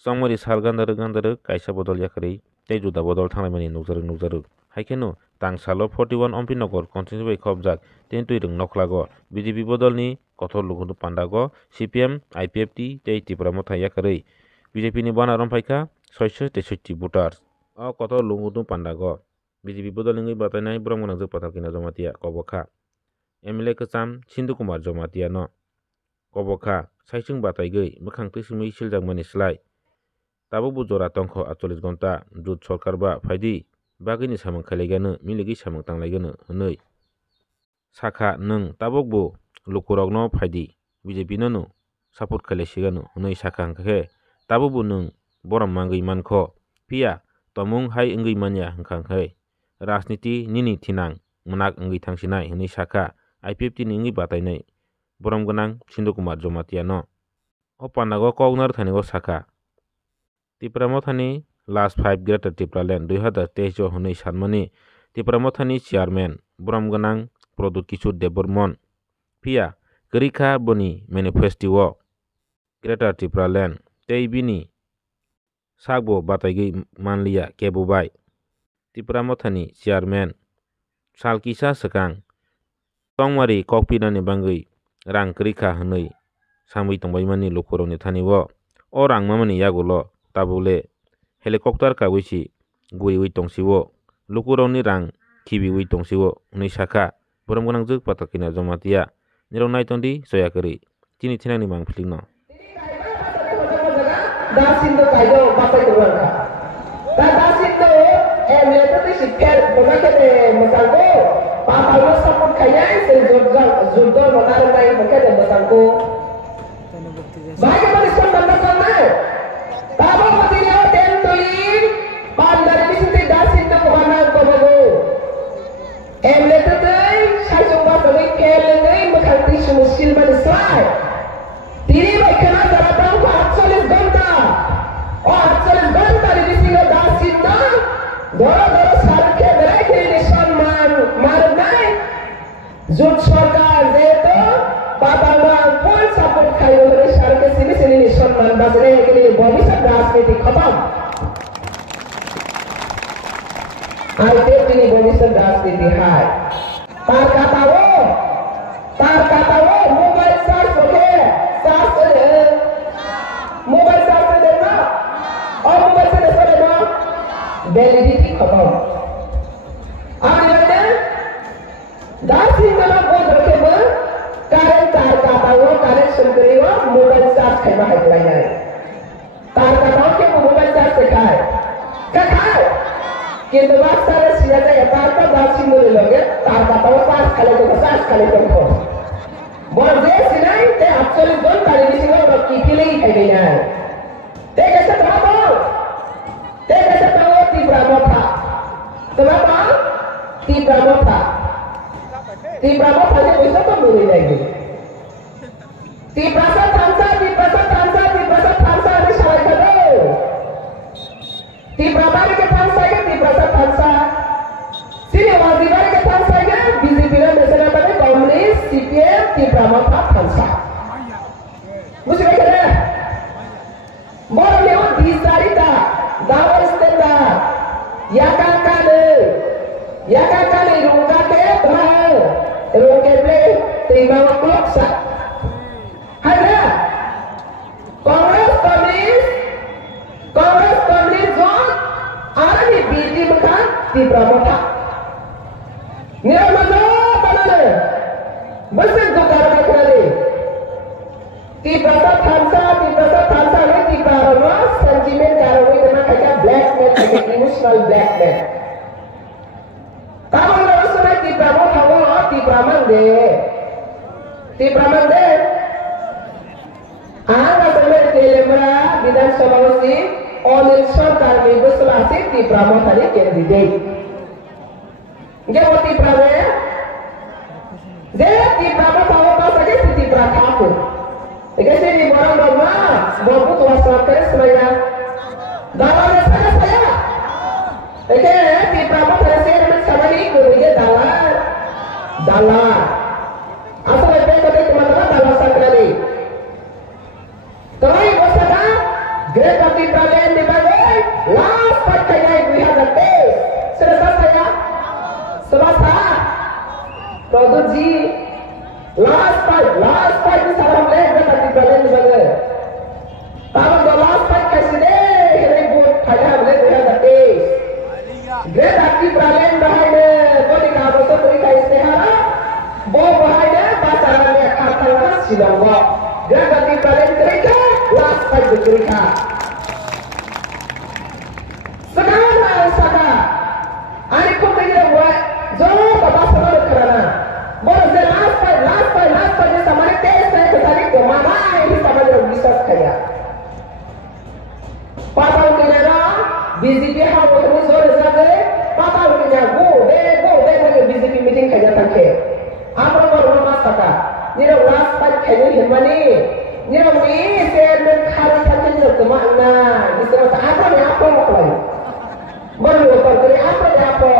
Songmari sal gandara kaisa bodol yakari tei juda bodol thanglai nukjaruk haikeno tang salo 41 ompi nogor constituency bai khopjak tei tuirung noklago BJP bodol ni kothor lukundo pandago CPM IPFT tei Tripura motha yakarui BJP ni bana romfaika 663 voters o kothor lukundo pandago BJP bodol ni batainai borong gwnang patal kina jomatia kobokha MLA kwcham Sindhu Kumar jomatia no kobokha saisung bataigui bwkhang twisimi siljakmani slai tabukbo jora tongkho 48 gonta jut sarkar ba phaidi bagini samung khailaigano miligi samung tanglaigano hwnui sakha nung tabukbo lukurokno phaidi BJP no support khailasigano hwnui sakha hwnkhe tabukbo nung borom mangui mankho phiya tomung hai wngui manya hwnkhankhe rajniti nini thinang mnak wngui thangsinai hwnui sakha IPFT ni wngui batainai borom gwnang Sindhu Kumar jomatia no o pandago koknar thanigo sakha Tripura mothani last 5 Greater Tripura Land 2023 hwnui sanmani Tripura mothani chairman borom gwnang Produt Kishore Debormon phiya kwrwikha boni manifesto o Greater Tripura Land tei bini sakbo bataigui manliya kebobai Tripura mothani chairman salkisa swkang tongmari kokpinani bangui rang kwrwikha hwnui samui tongbaimani lukurokni thanio o rang mamani yagulo tabukle helicopter kabuisi guriwi tongsio lukurokni rang khibiwi tongsio hwnui sakha borom gwnang juk patal kina jomatia nirok naitongdi joyakwrwi chini thinangni mangpili no Dasindo kaido batai tuanka. Dasindo melihat tu sikit berbagai masalahku. Papalu support kaya sejujur mengalir naik berbagai masalahku. Bagaimana respon masalah? Tahu matinya tentui pandai bisiti dasindo kemana komago. Melihat tu saya coba beli kelenggai berkati semusil manusia. Tiri berkenaan dalam 48 घंटा और 48 घंटा रिलीजिंग दासिंदा दो सरके बेरे निशान मारनाय जुट सरकार जेतो पापांगा फुल सपोर्ट खायो रे सरके सिनी निशान मान बजरे के लिए भविष्य राजनीति खत्म आइते तिनी भविष्य राजनीति हाय तार कतावो मोबाइल सर्च होके मोबाइल चार्ज से देना और मोबाइल से देना देना वैलिडिटी खत्म अब ये दास ही मेरा बोल रखे में कारण तार काटा हुआ कारण सुनकरी हुआ मोबाइल चार्ज खाना है क्या है तार काटा के मोबाइल चार्ज से खाए क्या खाए कि तो बात सारे सिया जाए तार का दास ही मेरे लोगे तार काटा हुआ पास खाले तो चार्ज खाले तो बोल दे सिनाई ते एक्चुअली दोन तारीख से वो किले ही खाई गया है ते कैसे था Tripura motha kenapa Tripura motha je bisa तो मिल जाएगी Tripura से थांसा ini salah kado Tripura बारे के थांसा के Tripura से थांसा sini wazibar के थांसा के BJP ने mesra bane Congress CPM Tripura motha थांसा मुझे क्या कहना है बोल ये वो disarita dawa istenda yakakane rungkate bahal rungkete terima kloksa ada Kongres zon ada di BJP bukan di Pramota nirmano banane masih tukar kali di pasar Thansa ini di karena sentimen karena itu kayak blackmail kayak emotional blackmail kamu harus naik di Pramota di Pramande anga sampai Telembra Bidan Sabawasi oleh Sarkar Ibu Selasi di Pramota ini candidate nggak di Pramanda di Pramota apa saja di Prakapu Kasi di barang rumah, bawa tuas keras saya. Dalam saya. Oke, di berapa saya sama ini kuliah dalam. Asal ada kata teman-teman dalam sekali. Kalau ibu sana, Greater Produji last fight ni salam le kita di Berlin juga. Tapi the last fight kasi deh, ini buat kaya boleh dia tapi. Great di Berlin bahaya, kau di kampus tu beri kaya istihara, bawa bahaya pasarannya katalah silang bawa. Great di Berlin kerja, last fight kerja. Sekarang sana, hari kau kerja buat, jauh bapa sana kerana. Baru the last fight ni sama ni test saya kesali ke mana ini sama dia bisa kaya. Patang kerja BJP hal ini zor zaga, patang kerja go dengan BJP meeting kerja tangke. Apa baru mas kata, ni last fight kerja hemani, ni ni saya khari tangke je kemana, ni semua apa ni apa lagi. Baru kerja apa.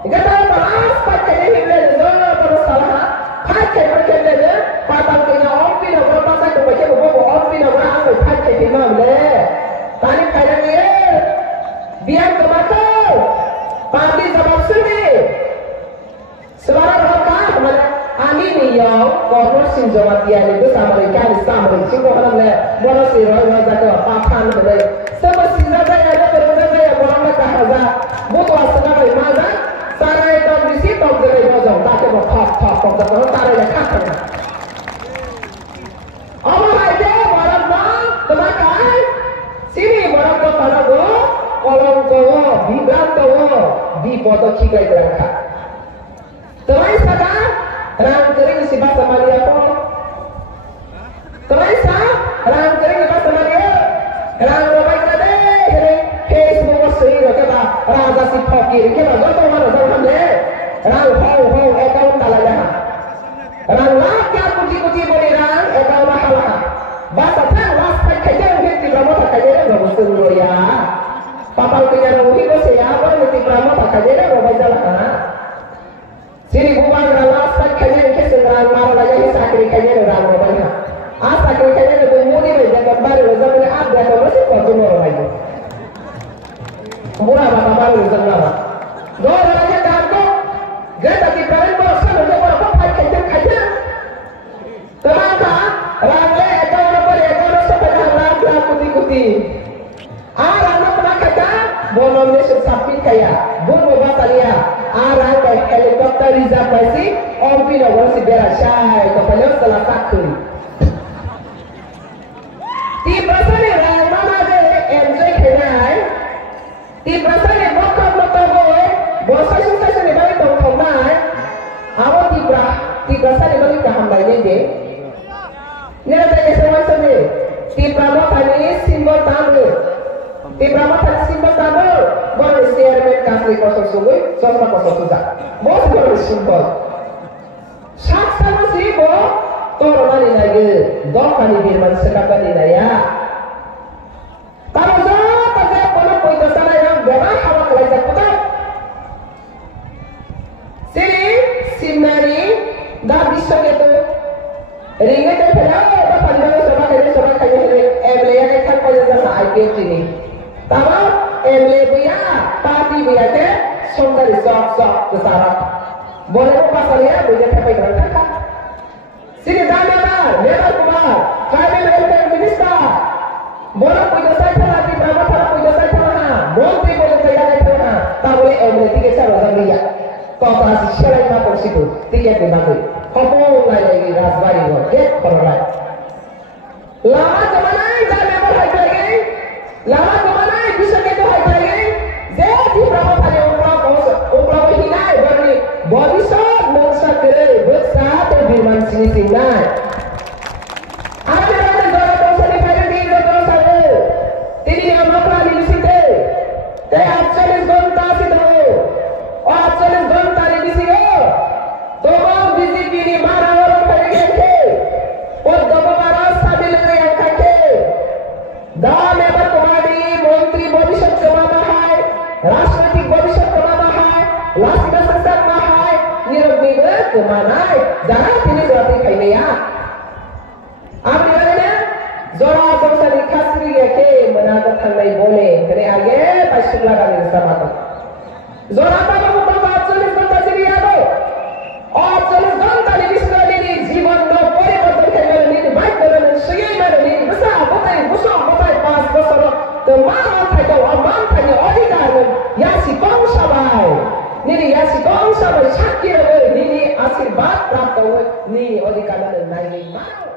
Kita last fight kerja hemani zor baru salah. Pakai kerja patang kerja opin apa pasal tu pakai bobo opin apa aku pakai timam le. Tani kerja ni. Biar kemakau, parti jawab sini. Selarat apa? Mana? Ani ni yang kornor sinjawat dia ni tu sama ikan sama ikan kau orang le. Mana si roy jaga papan tu le. Semua sinjawat ada berada ya orang le kahza. Buat asal apa mana? Sarai tu bisi tu jadi macam tak kena top tu sarai le kahza. Apa aja orang bang temakai sini orang tu pada go. Kolong kowo, bibran kowo, di foto cikai berangkat. Terus ada rang kering si bahasa Malaysia ko. Terus rang kering bahasa Malaysia. Rang baik kade, Facebook sering kita raja si fakir kita jatuh mana jauh le. Rang hau account dalaya. Rang laki kuci boleh rang account mahalah. Bahasa tan last kerja mungkin tidak mau kerja bagus dulu ya. Papal kerja rugi ko siya apa nanti prama pakai dia mau baca lah. Sini bukan ralas kerja ni kesenangan malu lagi sakri kerja orang mau baca. Sakri kerja tu mudi berjaga baru zaman ada tu masih kuat orang lagi. Murah apa baru zaman apa? Dua orang yang kampung, kita di Berlin bosan untuk apa kerja. Kenapa? Ramai atau orang sampai dalam kuti. Bonom ni sapit kaya, bun bawa talia, arah ke helikopter reserve pasti, ompi orang si berasai, kapalnya setelah takut. Tiba sana mana ada enjoy kenai, tiba sana bokap boy, bosan susah ni balik tong mai, awak tiba sana balik ke hambai ni deh. Ni ada kesemuan sana, tiba tadi simbol tamu. Ibrahim tadi simbol tamu, boleh share med kasih kosong sungguh, sosma kosong sudah. Bos boleh simbol. Sak sama sih bo, torman ini lagi, dokani birman sekapan ini ya. Kalau jauh tak boleh poin sana yang berapa hawa kelajak putar. Sini simnari dah bisa gitu. Ringan tu pernah, apa pandang sobat kaya emlea kan kau jangan IPL ini. Tahu emlea punya, parti punya ke, songkar sok besar. Boleh apa sahaja punya sampai kerana. Sini Netal Kumar, Cabinet Welfare Minister. Boleh punya saya nanti berapa punya saya mana? Menteri boleh saya mana? Tak boleh emlea tiga orang dia. Kau kasih siapa yang nak situ tiket dibantu. Kau lagi rasbari gor, get korban. Lama kemana? Jangan berhati lagi. Lama kemana? Bisa kita hati lagi. Jadi berapa kali umrah hinai bagi body shot mengsa kere besar terbirman sini. Ada orang dosa di pada diri dosa le. Tidak diamalkan di sini. They actually gonta situ. Actually gonta di sini. Tomang BJP ni marah orang pada ke. और दोबारा शामिल yang kake. Dan memang kembali menteri भविष्य कमाना है, राष्ट्रपति भविष्य कमाना है, राष्ट्रीय संसद में है, निरंतर कमाना है. Jangan ini berarti kaya. Apa dia? Zora bangsa dikasih ke menangkap lagi boleh. Kena aja pasal lagi sama tu. Zora apa kamu bawa actually bangsa sini ada. और nini yasi kong sabar sakir nini asirbat prapt ni odikana nai mau